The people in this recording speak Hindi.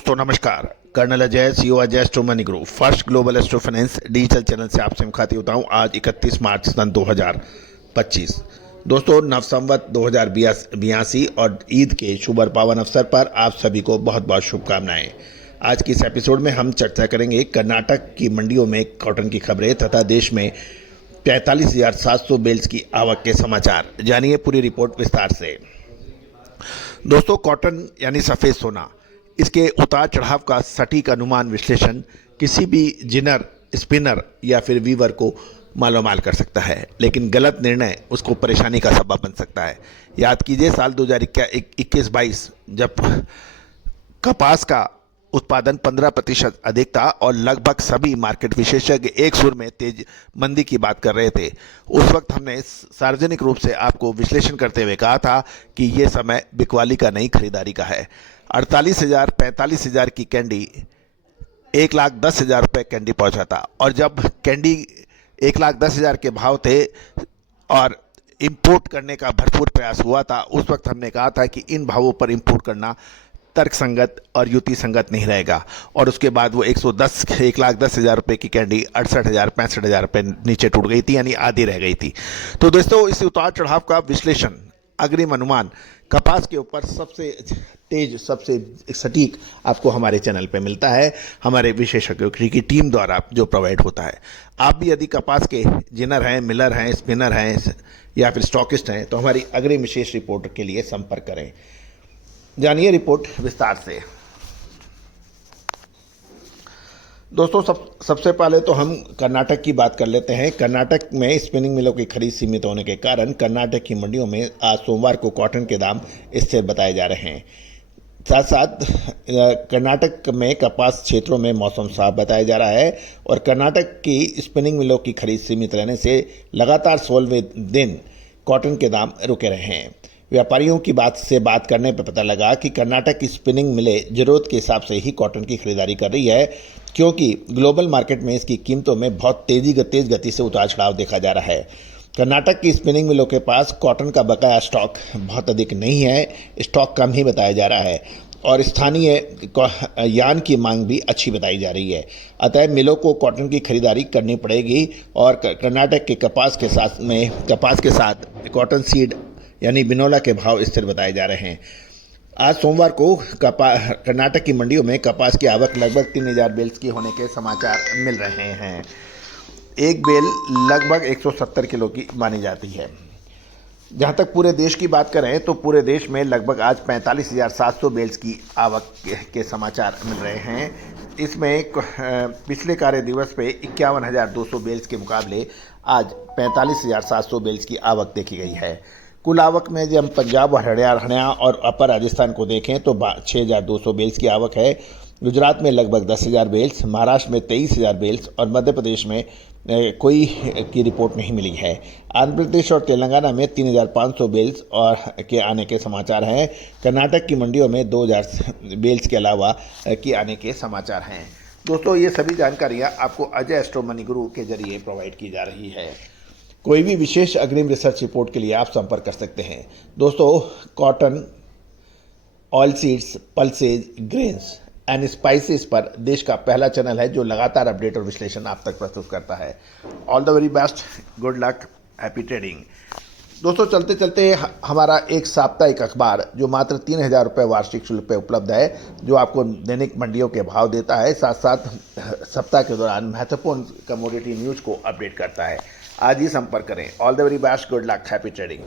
दोस्तों नमस्कार। Colonel Ajay, CEO Ajay astro money group, first global astro finance digital channel से आपसे मुखातिब होता हूं। आज 31 मार्च सन 2025। दोस्तों नव संवत 2082 और ईद के शुभ और पावन अवसर पर आप सभी को बहुत बहुत शुभकामनाएं। आज की इस एपिसोड में हम चर्चा करेंगे कर्नाटक की मंडियों में कॉटन की खबरें तथा देश में 45,700 बेल्स की आवक के समाचार। जानिए पूरी रिपोर्ट विस्तार से। दोस्तों कॉटन यानी सफ़ेद सोना, इसके उतार चढ़ाव का सटीक अनुमान विश्लेषण किसी भी जिनर, स्पिनर या फिर वीवर को मालोमाल कर सकता है, लेकिन गलत निर्णय उसको परेशानी का सबब बन सकता है। याद कीजिए साल 2021-22 जब कपास का उत्पादन 15% अधिक था और लगभग सभी मार्केट विशेषज्ञ एक सुर में तेज मंदी की बात कर रहे थे। उस वक्त हमने सार्वजनिक रूप से आपको विश्लेषण करते हुए कहा था कि ये समय बिकवाली का नहीं, खरीदारी का है। 48,000 45,000 की कैंडी 1,10,000 रुपये कैंडी पहुंचा था, और जब कैंडी 1,10,000 के भाव थे और इंपोर्ट करने का भरपूर प्रयास हुआ था, उस वक्त हमने कहा था कि इन भावों पर इंपोर्ट करना तर्कसंगत और युक्ति संगत नहीं रहेगा। और उसके बाद वो 1,10,000 रुपये की कैंडी 68,000 65,000 रुपये नीचे टूट गई थी, यानी आधी रह गई थी। तो दोस्तों इस उतार चढ़ाव का विश्लेषण, अग्रिम अनुमान कपास के ऊपर सबसे तेज, सबसे सटीक आपको हमारे चैनल पे मिलता है, हमारे विशेषज्ञों की टीम द्वारा जो प्रोवाइड होता है। आप भी यदि कपास के जिनर हैं, मिलर हैं, स्पिनर हैं या फिर स्टॉकिस्ट हैं तो हमारी अग्रिम विशेष रिपोर्ट के लिए संपर्क करें। जानिए रिपोर्ट विस्तार से। दोस्तों सबसे पहले तो हम कर्नाटक की बात कर लेते हैं। कर्नाटक में स्पिनिंग मिलों की खरीद सीमित होने के कारण कर्नाटक की मंडियों में आज सोमवार को कॉटन के दाम स्थिर बताए जा रहे हैं। साथ साथ कर्नाटक में कपास क्षेत्रों में मौसम साफ बताया जा रहा है और कर्नाटक की स्पिनिंग मिलों की खरीद सीमित रहने से लगातार 16वें दिन कॉटन के दाम रुके रहे हैं। व्यापारियों की बात करने पर पता लगा कि कर्नाटक की स्पिनिंग मिलें जरूरत के हिसाब से ही कॉटन की खरीदारी कर रही है, क्योंकि ग्लोबल मार्केट में इसकी कीमतों में बहुत तेज गति से उतार चढ़ाव देखा जा रहा है। कर्नाटक की स्पिनिंग मिलों के पास कॉटन का बकाया स्टॉक बहुत अधिक नहीं है, स्टॉक कम ही बताया जा रहा है और स्थानीय यान की मांग भी अच्छी बताई जा रही है। अतः मिलों को कॉटन की खरीदारी करनी पड़ेगी और कर्नाटक के कपास के साथ कॉटन सीड यानी बिनोला के भाव स्थिर बताए जा रहे हैं। आज सोमवार को कर्नाटक की मंडियों में कपास की आवक लगभग 3,000 बेल्स की होने के समाचार मिल रहे हैं। एक बेल लगभग 170 किलो की मानी जाती है। जहां तक पूरे देश की बात करें तो पूरे देश में लगभग आज 45,700 बेल्स की आवक के समाचार मिल रहे हैं। इसमें पिछले कार्य दिवस पे 51,200 बेल्स के मुकाबले आज 45,700 बेल्स की आवक देखी गई है। कुल आवक में जब हम पंजाब और हरियाणा और अपर राजस्थान को देखें तो 6,200 बेल्स की आवक है। गुजरात में लगभग 10,000 बेल्स, महाराष्ट्र में 23,000 बेल्स और मध्य प्रदेश में कोई की रिपोर्ट नहीं मिली है। आंध्र प्रदेश और तेलंगाना में 3,500 बेल्स और के आने के समाचार हैं। कर्नाटक की मंडियों में 2,000 बेल्स के अलावा के आने के समाचार हैं। दोस्तों ये सभी जानकारियाँ आपको अजय एस्ट्रो मनी गुरु के जरिए प्रोवाइड की जा रही है। कोई भी विशेष अग्रिम रिसर्च रिपोर्ट के लिए आप संपर्क कर सकते हैं। दोस्तों cotton, oil seeds, pulses, grains and spices पर देश का पहला चैनल है जो लगातार अपडेट और विश्लेषण आप तक प्रस्तुत करता है। All the very best, good luck, happy trading. दोस्तों चलते चलते हमारा एक साप्ताहिक अखबार जो मात्र 3,000 रुपये वार्षिक शुल्क पे उपलब्ध है, जो आपको दैनिक मंडियों के भाव देता है, साथ साथ सप्ताह के दौरान महत्वपूर्ण कमोडिटी न्यूज़ को अपडेट करता है। आज ही संपर्क करें। All the very best, good luck, happy trading.